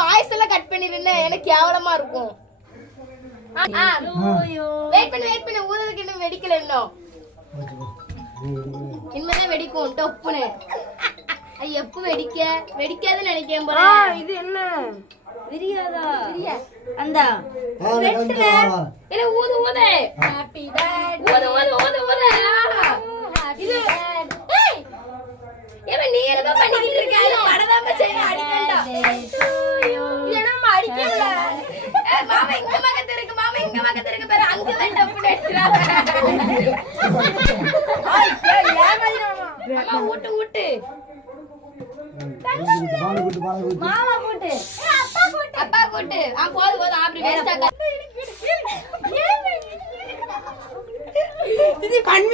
Voice எல்லாம் cut பண்ணிருந்தேன் எனக்கு கேவலமா இருக்கும். வெயிட் பண்ணு ஊதுறதுக்கு இன்னும் வெடிக்கல. இன்னும் இனிமேதான் வெடிக்கும். டொப்புன்னு எப்ப வெடிக்காதுன்னு நினைக்கிறேன் போல. இது என்ன விரியாதா? அந்த ஊது ஊது. ஹாப்பி பர்த்டே ஊது ஊது. இது ஏன் நீ என்ன பண்ணிக்கிட்டு இருக்க? இது படதாம செய்ய அடிக்கண்டா. இது நம்ம அடிக்கல. மாமா இங்க பக்கத்துல இருக்கு பாரு. அங்க வந்து டப்புன்னு அடிச்சாங்க. அம்மா ஊட்டு மாமா கூட்டு அப்பா கூட்டு. போதும் அப்படி வேஸ்டா. இது கண்